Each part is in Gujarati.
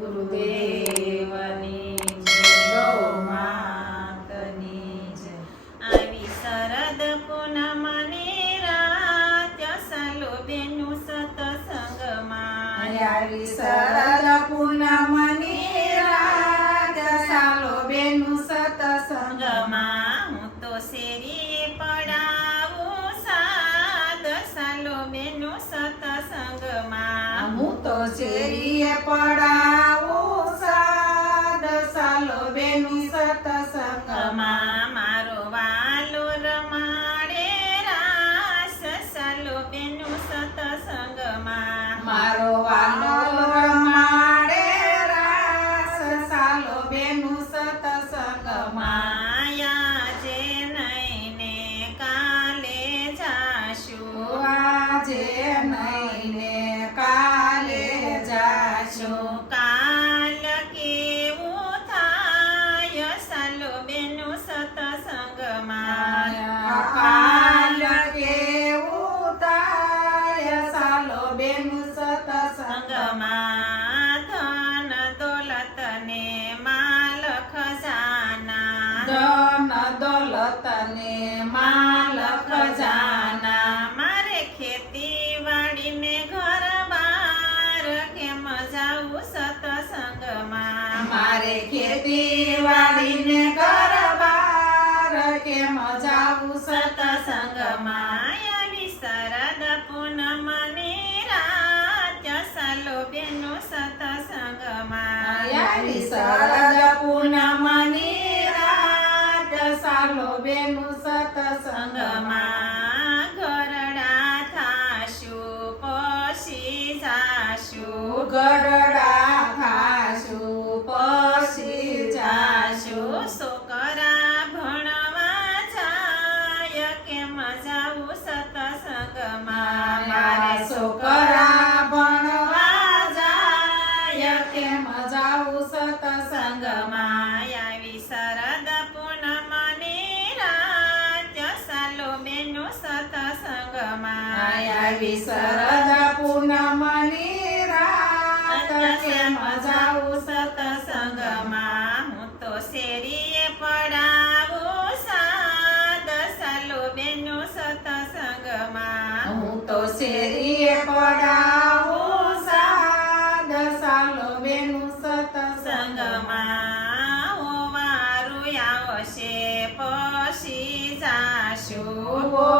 ગુરુદેવની જય, ગૌ માતની જય. આવી શરદ પૂનમની રાત સાલો બેનું સત્સંગમાં, આવી શરદ પૂનમની રાત સાલો બેનું સત્સંગમાં. હું તો શેરીએ પડાવું સાદ સાલો બેનું સત્સંગમાં. હું તો શેરીએ પડાવું સાદ સાલો બેનું સત્સંગમાં. મારો વાલો રમાડે રાસ સાલો બેનું સત્સંગમાં. મારો વાલો રમાડે રાસ સાલો બેનું સત્સંગમાં. માયા જે નઈને કાલે જાશું, આજે નઈને કાલે જાશું. કાલ કેવું થાય સાલો બેનું સત્સંગમાં. કાલ કેવું થાય સાલો બેનું સત્સંગમાં. ધન દોલત ને માલ ખજાના, ધન દોલત ને માલ ખજાના. મારે ખેતી વાડીને ઘર બાર કેમ જાવું સત્સંગમાં. મારે ખેતી વાડીને ઘર બાર કેમ જાવું સત્સંગમાં. આવી શરદ પૂનમની રાત સાલો બેનું સત્સંગમાં. આવી શરદ પૂનમની રાત સાલો બેનું સત્સંગમાં. ગરડા થાશું પછી જાશું, ગરડા ખાશું પછી જાશું. છોકરા ભણવા જાય કેમ જાવું સત્સંગમાં. મારા છોકરા ભણવા જાય કેમ જાવું સત્સંગમાં. આવી શરદ પૂનમની રાત સાલો બેનું સત્સંગમાં. આવી શરદ પૂનમની રાત કેમ જાવું સત્સંગમાં. હું તો શેરીએ પડાવું સાદ સાલો બેનું સત્સંગમાં. હું તો શેરીએ પડાવું સાદ સાલો બેનું સત્સંગમાં. ઓ વારું આવશે પછી જાશું,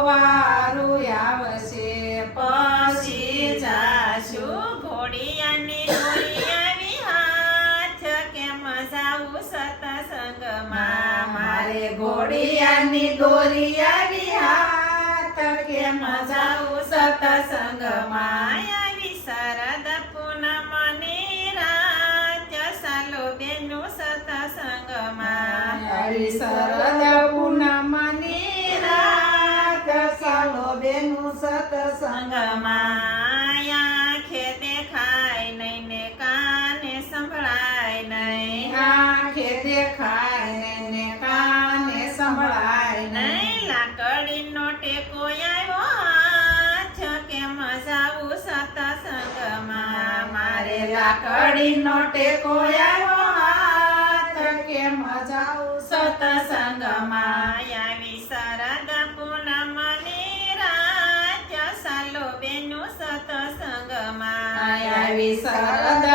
વારું આવશે પછી જાશું. ઘોડિયાની ડોરી આવી હાથ કેમ જાવું સત્સંગમાં. મારે ઘોડિયાની દોરી આવી હાથ કેમ જાવું સત્સંગમાં. આવી શરદ પૂનમની રાત સાલો બેનું સત્સંગમાં. આવી શરદ પૂનમની રાત સાલો બેનું સત્સંગમાં. આંખે દેખાય નહીં ને કાને સંભળાય નહીં, આંખે દેખાય ને કાને સંભળાય નહીં. નહીં લાકડીનો ટેકો આવ્યો હાથ કેમ જાવું સત્સંગમાં. મારે લાકડીનો ટેકો આવ્યો હાથ કેમ જાવું સત્સંગમાં. આવી શરદ પૂનમની રાત સાલો બેનું સત્સંગમાં. આવી શરદ